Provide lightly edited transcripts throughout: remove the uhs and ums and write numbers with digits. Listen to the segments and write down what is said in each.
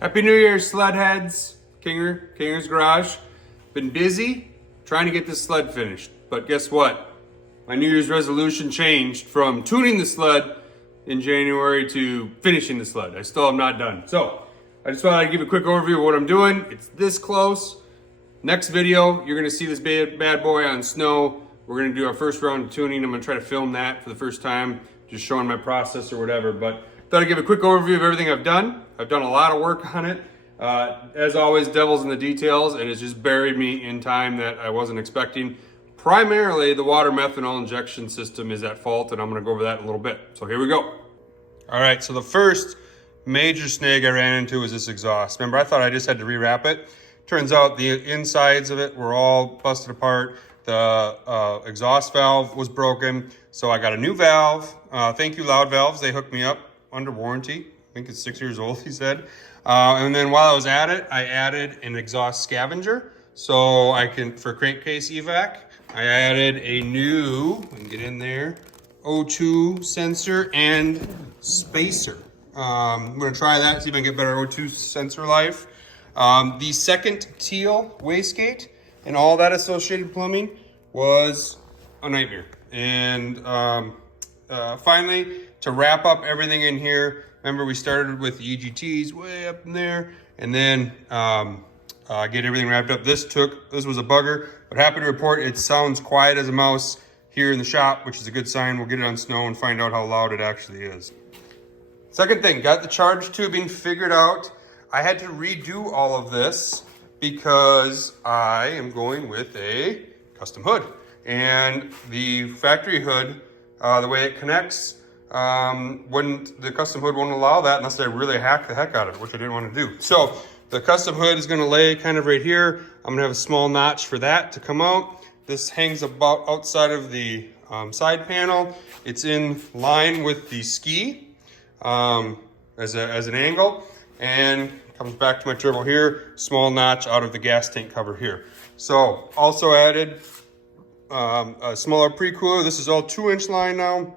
Happy New Year, sled heads. Kinger's Garage. Been busy trying to get this sled finished, but guess what? My New Year's resolution changed from tuning the sled in January to finishing the sled. I still am not done. So I just thought I'd give a quick overview of what I'm doing. It's this close. Next video, you're gonna see this bad boy on snow. We're gonna do our first round of tuning. I'm gonna try to film that for the first time, just showing my process or whatever. But thought I'd give a quick overview of everything I've done. I've done a lot of work on it. As always, devil's in the details, and it's just buried me in time that I wasn't expecting. Primarily, the water methanol injection system is at fault, and I'm gonna go over that in a little bit. So here we go. All right, so the first major snag I ran into was this exhaust. Remember, I thought I just had to rewrap it. Turns out the insides of it were all busted apart. The exhaust valve was broken, so I got a new valve. Thank you, Loud Valves. They hooked me up under warranty. I think it's 6 years old, he said. And then while I was at it, I added an exhaust scavenger. So I can, for crankcase evac, I added a new, I can get in there, O2 sensor and spacer. I'm gonna try that, see if I can get better O2 sensor life. The second teal wastegate and all that associated plumbing was a nightmare. And finally, to wrap up everything in here, remember we started with the EGTs way up in there, and then get everything wrapped up. This was a bugger, but happy to report it sounds quiet as a mouse here in the shop, which is a good sign. We'll get it on snow and find out how loud it actually is. Second thing, got the charge tubing figured out. I had to redo all of this because I am going with a custom hood. And the factory hood, the way it connects, the custom hood won't allow that unless I really hack the heck out of it, which I didn't want to do. So the custom hood is going to lay kind of right here. I'm going to have a small notch for that to come out. This hangs about outside of the side panel. It's in line with the ski as an angle, and comes back to my turbo here. Small notch out of the gas tank cover here. So also added a smaller pre-cooler. This is all 2-inch line now.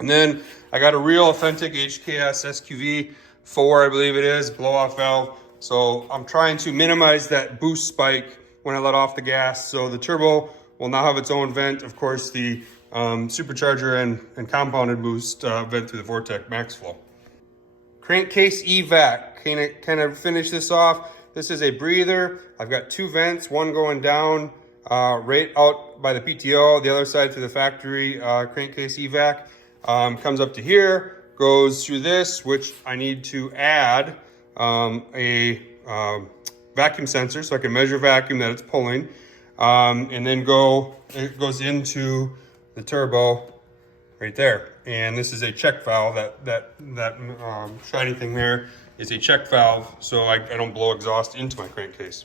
And then I got a real authentic HKS SQV4, I believe it is, blow-off valve. So I'm trying to minimize that boost spike when I let off the gas. So the turbo will now have its own vent. Of course, the supercharger and compounded boost vent through the Vortec Max Flow. Crankcase evac, kind of finish this off. This is a breather. I've got 2 vents, one going down right out by the PTO, the other side through the factory crankcase evac. Comes up to here, goes through this, which I need to add a vacuum sensor so I can measure vacuum that it's pulling, and then it goes into the turbo right there. And this is a check valve. That shiny thing there is a check valve, so I don't blow exhaust into my crankcase.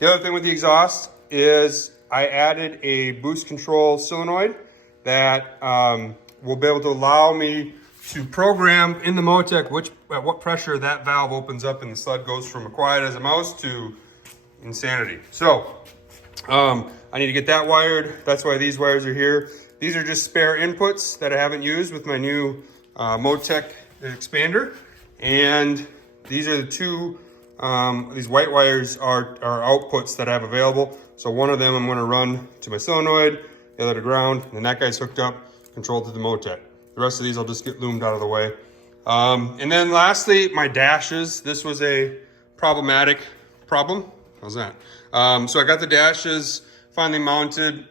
The other thing with the exhaust is I added a boost control solenoid that will be able to allow me to program in the Motec at what pressure that valve opens up, and the sled goes from a quiet as a mouse to insanity. So I need to get that wired. That's why these wires are here. These are just spare inputs that I haven't used with my new Motec expander. And these are the two, these white wires are outputs that I have available. So one of them I'm gonna run to my solenoid, the other to ground, and that guy's hooked up, controlled to the Motec. The rest of these I'll just get loomed out of the way. And then lastly, my dashes. This was a problematic problem. How's that? So I got the dashes finally mounted.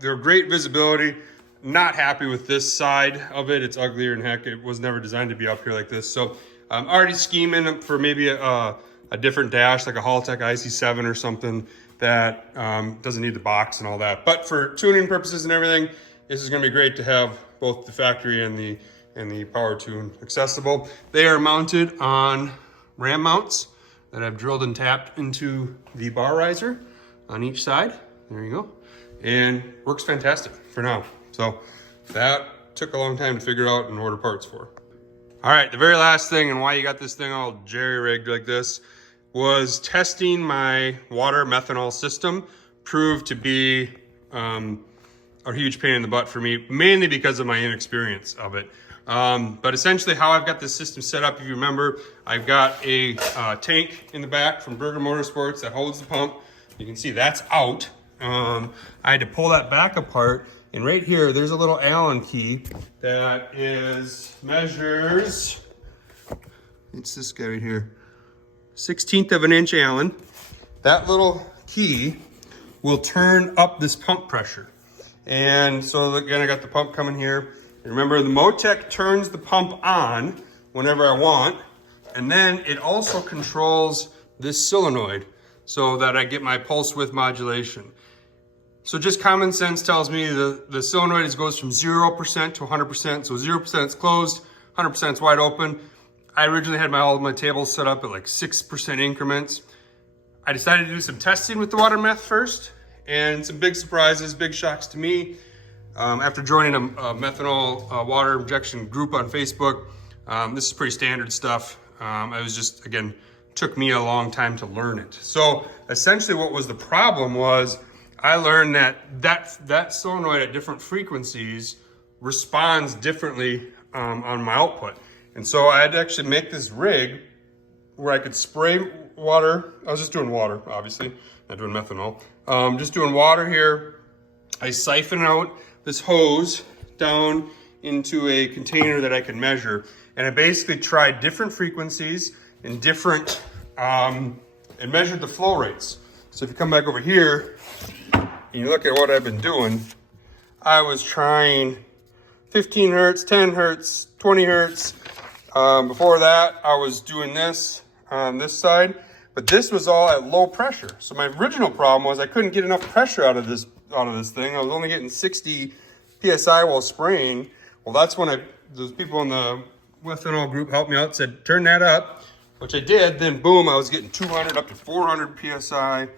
They're great visibility. Not happy with this side of it. It's uglier than heck. It was never designed to be up here like this. So I'm already scheming for maybe a different dash, like a Haltech IC7 or something that doesn't need the box and all that. But for tuning purposes and everything, this is gonna be great to have both the factory and the Power Tune accessible. They are mounted on ram mounts that I've drilled and tapped into the bar riser on each side. There you go. And works fantastic for now. So that took a long time to figure out and order parts for. All right, the very last thing and why you got this thing all jerry-rigged like this was testing my water methanol system. Proved to be a huge pain in the butt for me, mainly because of my inexperience of it. But essentially how I've got this system set up, if you remember, I've got a tank in the back from Berger Motorsports that holds the pump. You can see that's out. I had to pull that back apart, and right here, there's a little Allen key that measures, it's this guy right here, 1/16 of an inch Allen. That little key will turn up this pump pressure. And so again, I got the pump coming here. And remember, the Motec turns the pump on whenever I want, and then it also controls this solenoid so that I get my pulse width modulation. So just common sense tells me the solenoid goes from 0% to 100%. So 0% is closed, 100% is wide open. I originally had all of my tables set up at like 6% increments. I decided to do some testing with the water meth first, and some big surprises, big shocks to me. After joining a methanol water injection group on Facebook, this is pretty standard stuff. I was just, again, took me a long time to learn it. So essentially what was the problem was I learned that solenoid at different frequencies responds differently on my output. And so I had to actually make this rig where I could spray water. I was just doing water, obviously, not doing methanol. Just doing water here. I siphon out this hose down into a container that I can measure. And I basically tried different frequencies and different, and measured the flow rates. So if you come back over here and you look at what I've been doing, I was trying 15 hertz, 10 hertz, 20 hertz. Before that, I was doing this on this side, but this was all at low pressure. So my original problem was I couldn't get enough pressure out of this thing. I was only getting 60 PSI while spraying. Well, that's when those people in the methanol group helped me out, said, turn that up, which I did. Then boom, I was getting 200 up to 400 PSI.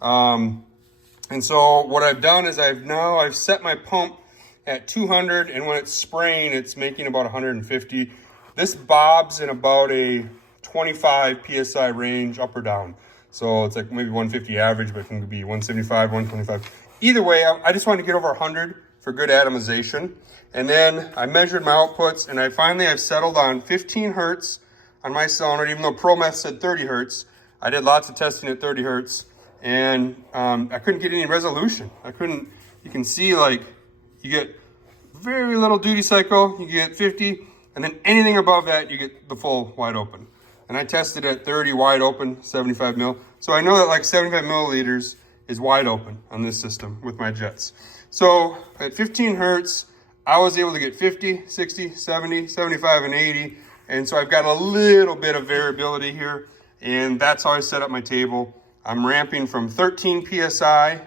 And so what I've done is I've set my pump at 200, and when it's spraying, it's making about 150. This bobs in about a 25 PSI range, up or down. So it's like maybe 150 average, but it can be 175, 125. Either way, I just wanted to get over 100 for good atomization. And then I measured my outputs, and I've settled on 15 hertz on my solenoid, even though ProMeth said 30 hertz. I did lots of testing at 30 hertz, and I couldn't get any resolution. You can see, like, you get very little duty cycle, you get 50, and then anything above that, you get the full wide open. And I tested at 30 wide open, 75 mil. So I know that like 75 milliliters is wide open on this system with my jets. So at 15 hertz, I was able to get 50, 60, 70, 75, and 80. And so I've got a little bit of variability here, and that's how I set up my table. I'm ramping from 13 PSI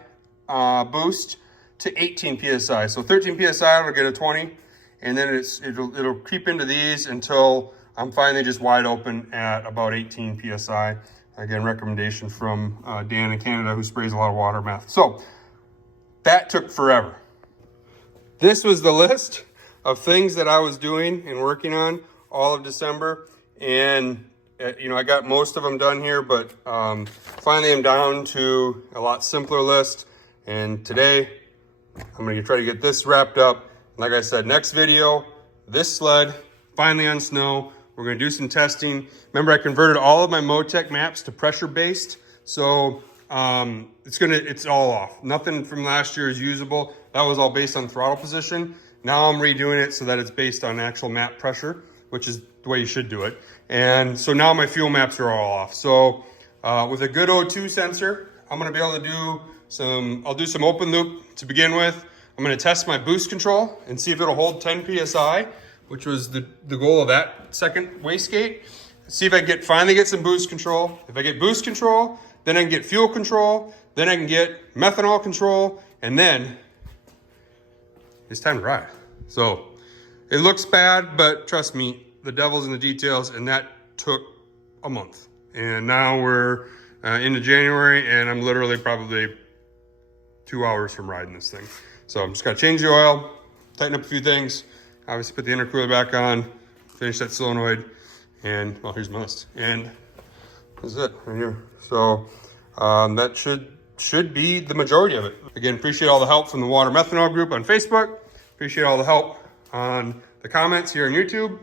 boost to 18 PSI. So 13 PSI will get a 20, and then it'll creep into these until I'm finally just wide open at about 18 PSI. Again, recommendation from Dan in Canada, who sprays a lot of water meth. So that took forever. This was the list of things that I was doing and working on all of December. And I got most of them done here, but finally I'm down to a lot simpler list. And today I'm gonna try to get this wrapped up. Like I said, next video, this sled, finally on snow. We're gonna do some testing. Remember, I converted all of my Motec maps to pressure-based. So it's all off. Nothing from last year is usable. That was all based on throttle position. Now I'm redoing it so that it's based on actual map pressure, which is the way you should do it. And so now my fuel maps are all off. So with a good O2 sensor, I'm gonna be able to I'll do some open loop to begin with. I'm gonna test my boost control and see if it'll hold 10 PSI, which was the goal of that second wastegate. See if I finally get some boost control. If I get boost control, then I can get fuel control, then I can get methanol control, and then it's time to ride. So it looks bad, but trust me, the devil's in the details, and that took a month. And now we're into January, and I'm literally probably 2 hours from riding this thing. So I'm just gonna change the oil, tighten up a few things, obviously put the intercooler back on, finish that solenoid, and well, here's my list. And that's it right here. So that should be the majority of it. Again, appreciate all the help from the Water Methanol group on Facebook. Appreciate all the help on the comments here on YouTube.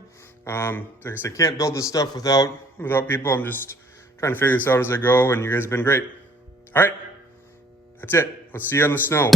Like I said, can't build this stuff without people. I'm just trying to figure this out as I go, and you guys have been great. All right, that's it. Let's see you on the snow.